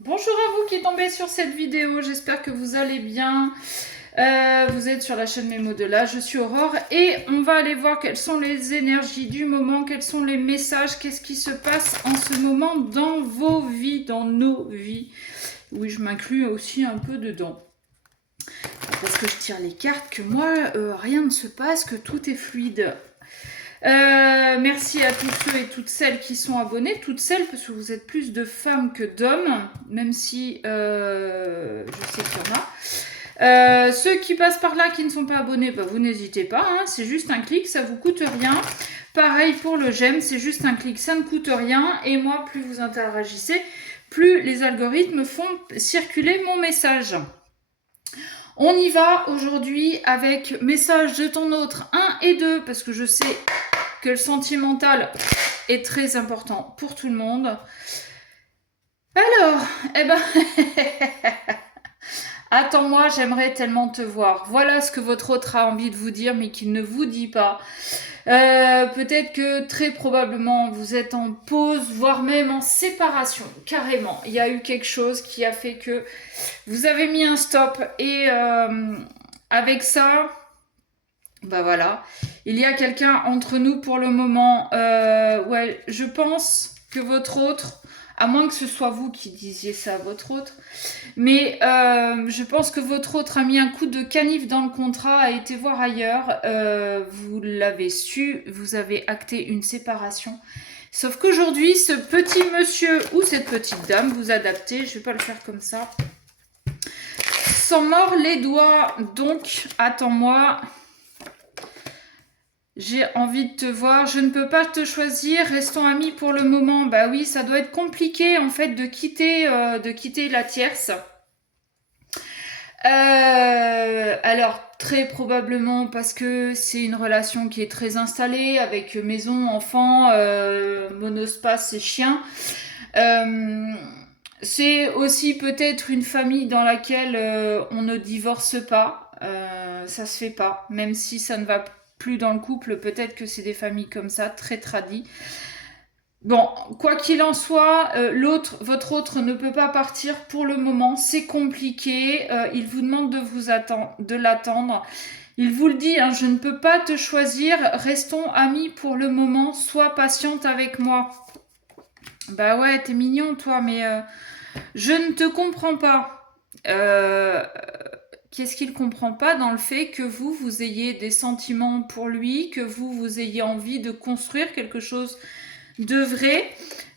Bonjour à vous qui tombez sur cette vidéo, j'espère que vous allez bien. Vous êtes sur la chaîne Mémo de là, je suis Aurore et on va aller voir quelles sont les énergies du moment, quels sont les messages, qu'est-ce qui se passe en ce moment dans vos vies, dans nos vies. Oui, je m'inclus aussi un peu dedans. Parce que je tire les cartes, que moi, rien ne se passe, que tout est fluide. Merci à tous ceux et toutes celles qui sont abonnés, toutes celles, parce que vous êtes plus de femmes que d'hommes, même si je sais qu'il y en a. Ceux qui passent par là, qui ne sont pas abonnés, bah, vous n'hésitez pas, hein, c'est juste un clic, ça vous coûte rien. Pareil pour le j'aime, c'est juste un clic, ça ne coûte rien. Et moi, plus vous interagissez, plus les algorithmes font circuler mon message. On y va aujourd'hui avec message de ton autre 1 et 2, parce que je sais que le sentimental est très important pour tout le monde. Alors, eh ben, attends-moi, j'aimerais tellement te voir. Voilà ce que votre autre a envie de vous dire, mais qu'il ne vous dit pas. Peut-être que très probablement vous êtes en pause, voire même en séparation, carrément. Il y a eu quelque chose qui a fait que vous avez mis un stop et avec ça, bah voilà, il y a quelqu'un entre nous pour le moment. Ouais, je pense que votre autre, à moins que ce soit vous qui disiez ça à votre autre, mais je pense que votre autre a mis un coup de canif dans le contrat, a été voir ailleurs. Vous l'avez su, vous avez acté une séparation. Sauf qu'aujourd'hui, ce petit monsieur ou cette petite dame, vous adaptez, je vais pas le faire comme ça, s'en mord les doigts. Donc, attends-moi. J'ai envie de te voir, je ne peux pas te choisir, restons amis pour le moment. Bah oui, ça doit être compliqué en fait de quitter la tierce. Alors, très probablement parce que c'est une relation qui est très installée, avec maison, enfant, monospace et chien. Euh, c'est aussi peut-être une famille dans laquelle on ne divorce pas. Ça se fait pas. Même si ça ne va plus dans le couple, peut-être que c'est des familles comme ça, très tradies. Bon, quoi qu'il en soit, votre autre ne peut pas partir pour le moment. C'est compliqué. Il vous demande de l'attendre. Il vous le dit, hein, je ne peux pas te choisir. Restons amis pour le moment. Sois patiente avec moi. Bah ouais, t'es mignon toi, mais je ne te comprends pas. Qu'est-ce qu'il ne comprend pas dans le fait que vous ayez des sentiments pour lui, que vous ayez envie de construire quelque chose de vrai.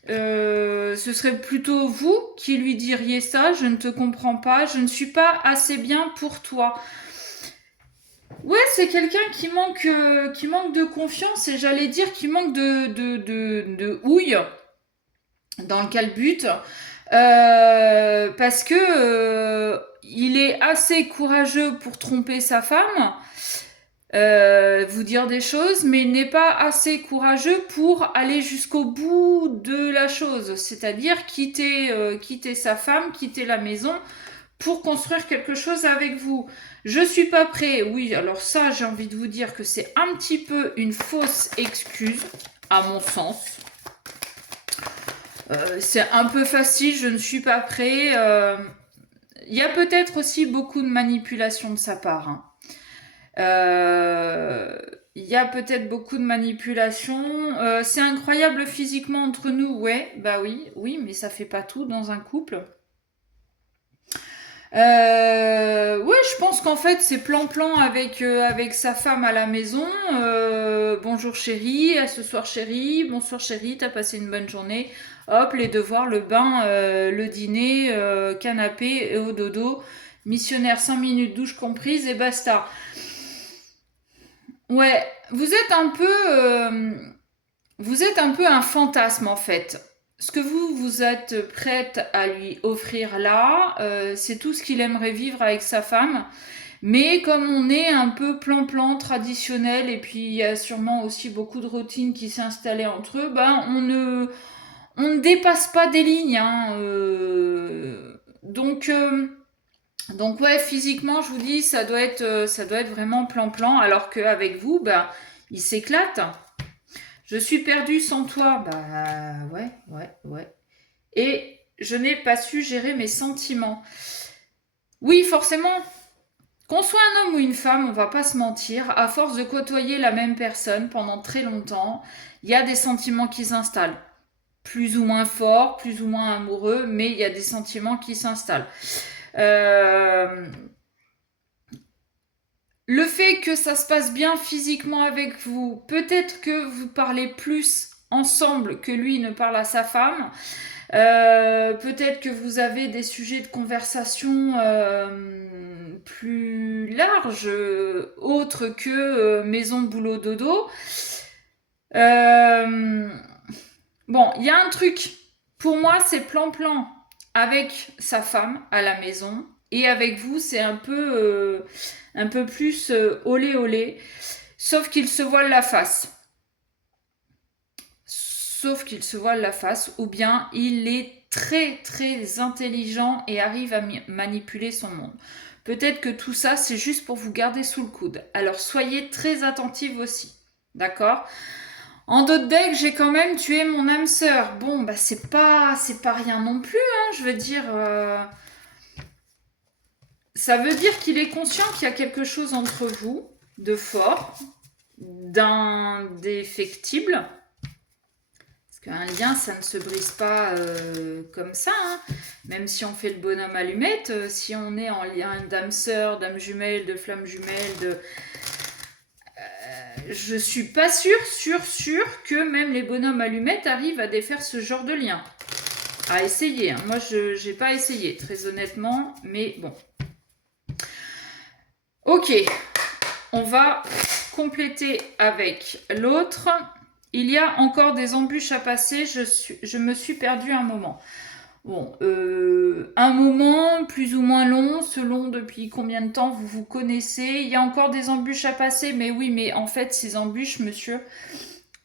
Ce serait plutôt vous qui lui diriez ça. Je ne te comprends pas, je ne suis pas assez bien pour toi. Ouais, c'est quelqu'un qui manque de confiance et j'allais dire qui manque de houille dans le calbut. Parce que il est assez courageux pour tromper sa femme, vous dire des choses, mais il n'est pas assez courageux pour aller jusqu'au bout de la chose, c'est-à-dire quitter sa femme, quitter la maison pour construire quelque chose avec vous. Je suis pas prêt. Oui, alors ça, j'ai envie de vous dire que c'est un petit peu une fausse excuse, à mon sens. C'est un peu facile, je ne suis pas prêt. Il y a peut-être aussi beaucoup de manipulation de sa part, hein. Euh, Il y a peut-être beaucoup de manipulation. C'est incroyable physiquement entre nous, ouais, bah oui, oui, mais ça fait pas tout dans un couple. Ouais, je pense qu'en fait c'est plan-plan avec sa femme à la maison. Bonjour chérie, à ce soir chérie, bonsoir chérie, t'as passé une bonne journée. Hop, les devoirs, le bain, le dîner, canapé et au dodo. Missionnaire 5 minutes douche comprise et basta. Ouais, vous êtes un peu un fantasme en fait. Ce que vous êtes prête à lui offrir là, c'est tout ce qu'il aimerait vivre avec sa femme. Mais comme on est un peu plan-plan traditionnel et puis il y a sûrement aussi beaucoup de routines qui s'est installée entre eux, ben on ne dépasse pas des lignes, hein. Donc ouais, physiquement, je vous dis, ça doit être vraiment plan-plan, alors qu'avec vous, ben, il s'éclate. Je suis perdue sans toi. Bah ouais, ouais, ouais. Et je n'ai pas su gérer mes sentiments. Oui, forcément, qu'on soit un homme ou une femme, on va pas se mentir, à force de côtoyer la même personne pendant très longtemps, il y a des sentiments qui s'installent. Plus ou moins forts, plus ou moins amoureux, mais il y a des sentiments qui s'installent. Euh, Le fait que ça se passe bien physiquement avec vous, peut-être que vous parlez plus ensemble que lui ne parle à sa femme, peut-être que vous avez des sujets de conversation plus larges, autres que maison, boulot, dodo. Euh, bon, il y a un truc, pour moi c'est plan-plan avec sa femme à la maison, et avec vous c'est un peu plus olé olé, sauf qu'il se voile la face. Sauf qu'il se voile la face, ou bien il est très très intelligent et arrive à manipuler son monde. Peut-être que tout ça, c'est juste pour vous garder sous le coude. Alors soyez très attentive aussi. D'accord? En d'autres decks, j'ai quand même tué mon âme sœur. Bon, bah c'est pas rien non plus, hein, je veux dire. Ça veut dire qu'il est conscient qu'il y a quelque chose entre vous de fort, d'indéfectible. Un lien, ça ne se brise pas comme ça. Hein. Même si on fait le bonhomme allumette, si on est en lien d'âme sœur, d'âme jumelle, de flamme jumelle, je suis pas sûre que même les bonhommes allumettes arrivent à défaire ce genre de lien. À essayer. Hein. Moi, je n'ai pas essayé, très honnêtement, mais bon. Ok, on va compléter avec l'autre. Il y a encore des embûches à passer, je me suis perdue un moment. Bon, un moment plus ou moins long, selon depuis combien de temps vous vous connaissez. Il y a encore des embûches à passer, mais oui, mais en fait, ces embûches, monsieur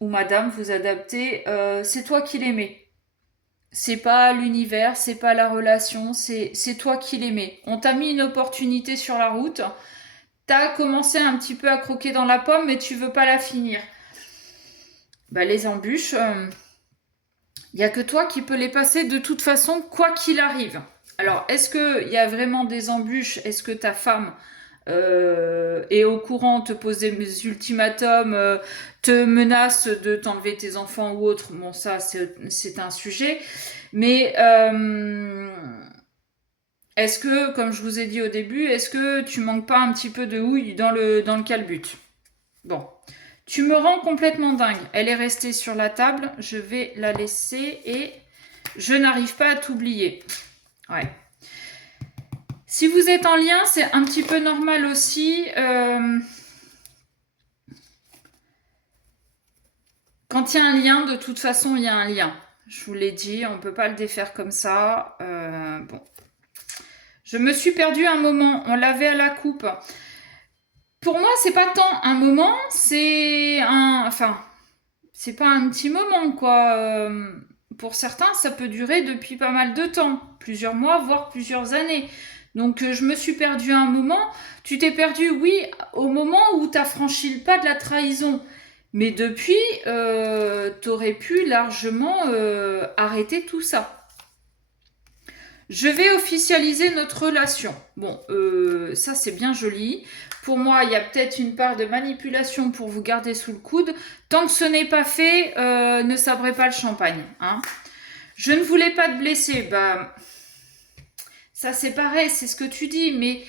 ou madame, vous adaptez, c'est toi qui l'aimais. C'est pas l'univers, c'est pas la relation, c'est toi qui l'aimais. On t'a mis une opportunité sur la route, t'as commencé un petit peu à croquer dans la pomme, mais tu veux pas la finir. Bah, les embûches, il n'y a que toi qui peux les passer de toute façon, quoi qu'il arrive. Alors, est-ce qu'il y a vraiment des embûches? Est-ce que ta femme est au courant, te pose des ultimatums, te menace de t'enlever tes enfants ou autre? Bon, ça, c'est un sujet. Mais est-ce que, comme je vous ai dit au début, est-ce que tu manques pas un petit peu de houille dans le calbut? Bon. Tu me rends complètement dingue. Elle est restée sur la table. Je vais la laisser et je n'arrive pas à t'oublier. Ouais. Si vous êtes en lien, c'est un petit peu normal aussi. Quand il y a un lien, de toute façon, il y a un lien. Je vous l'ai dit, on ne peut pas le défaire comme ça. Bon. Je me suis perdue un moment. On l'avait à la coupe. Pour moi, c'est pas tant un moment, c'est un... Enfin, c'est pas un petit moment, quoi. Pour certains, ça peut durer depuis pas mal de temps, plusieurs mois, voire plusieurs années. Donc, je me suis perdue un moment. Tu t'es perdu, oui, au moment où tu as franchi le pas de la trahison. Mais depuis, tu aurais pu largement arrêter tout ça. Je vais officialiser notre relation. Bon, ça c'est bien joli. Pour moi, il y a peut-être une part de manipulation pour vous garder sous le coude. Tant que ce n'est pas fait, ne sabrez pas le champagne. Hein. Je ne voulais pas te blesser. Bah, ça c'est pareil, c'est ce que tu dis, mais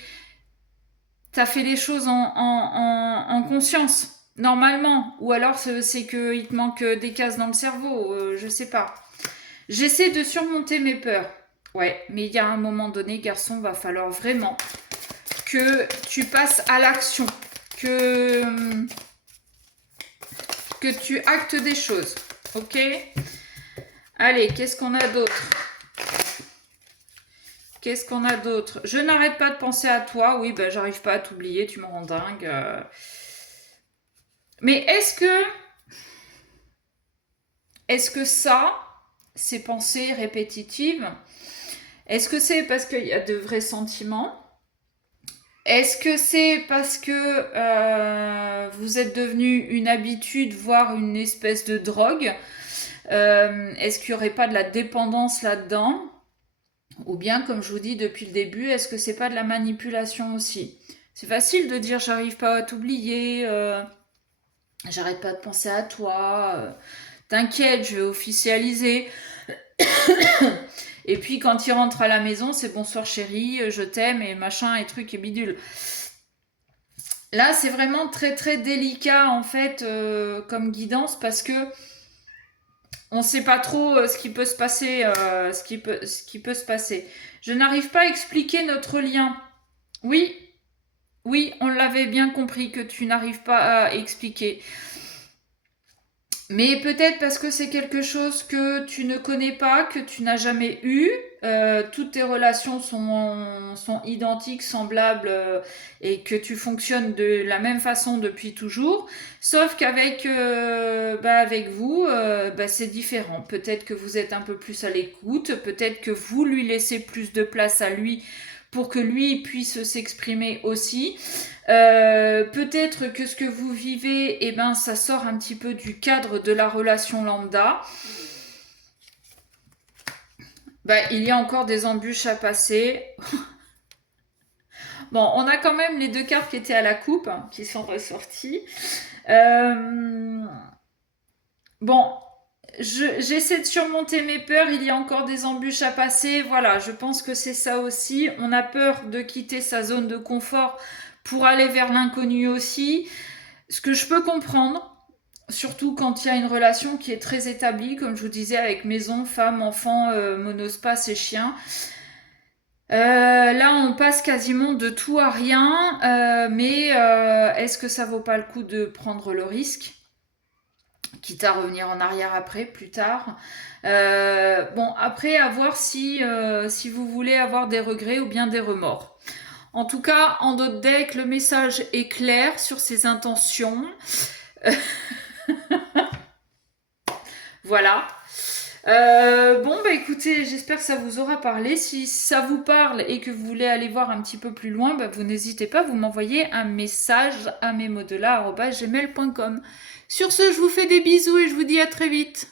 tu as fait les choses en conscience, normalement. Ou alors c'est qu'il te manque des cases dans le cerveau, je sais pas. J'essaie de surmonter mes peurs. Ouais, mais il y a un moment donné, garçon, va falloir vraiment que tu passes à l'action, que tu actes des choses, ok? Allez, qu'est-ce qu'on a d'autre? Qu'est-ce qu'on a d'autre? Je n'arrête pas de penser à toi. Oui, ben j'arrive pas à t'oublier, tu me rends dingue. Mais est-ce que ça, ces pensées répétitives, est-ce que c'est parce qu'il y a de vrais sentiments? Est-ce que c'est parce que vous êtes devenu une habitude, voire une espèce de drogue? Est-ce qu'il n'y aurait pas de la dépendance là-dedans? Ou bien, comme je vous dis depuis le début, est-ce que c'est pas de la manipulation aussi? C'est facile de dire j'arrive pas à t'oublier, j'arrête pas de penser à toi, t'inquiète, je vais officialiser. Et puis quand il rentre à la maison, c'est bonsoir chérie, je t'aime et machin et truc et bidule. Là, c'est vraiment très très délicat en fait comme guidance parce que on ne sait pas trop ce qui peut se passer, ce qui peut se passer. Je n'arrive pas à expliquer notre lien. Oui, oui, on l'avait bien compris que tu n'arrives pas à expliquer. Mais peut-être parce que c'est quelque chose que tu ne connais pas, que tu n'as jamais eu. Toutes tes relations sont identiques, semblables, et que tu fonctionnes de la même façon depuis toujours. Sauf qu'avec avec vous, c'est différent. Peut-être que vous êtes un peu plus à l'écoute, peut-être que vous lui laissez plus de place à lui pour que lui puisse s'exprimer aussi. Peut-être que ce que vous vivez, ça sort un petit peu du cadre de la relation lambda. Il y a encore des embûches à passer. Bon, on a quand même les 2 cartes qui étaient à la coupe, hein, qui sont ressorties. Bon, j'essaie de surmonter mes peurs, il y a encore des embûches à passer. Voilà, je pense que c'est ça aussi. On a peur de quitter sa zone de confort pour aller vers l'inconnu aussi. Ce que je peux comprendre, surtout quand il y a une relation qui est très établie, comme je vous disais, avec maison, femme, enfant, monospace et chien. Là, on passe quasiment de tout à rien, mais est-ce que ça vaut pas le coup de prendre le risque, quitte à revenir en arrière après, plus tard. Bon, après, à voir si vous voulez avoir des regrets ou bien des remords. En tout cas, en d'autres decks, le message est clair sur ses intentions. Voilà. Écoutez, j'espère que ça vous aura parlé. Si ça vous parle et que vous voulez aller voir un petit peu plus loin, vous n'hésitez pas, vous m'envoyez un message à mesmots-de-la@gmail.com. Sur ce, je vous fais des bisous et je vous dis à très vite.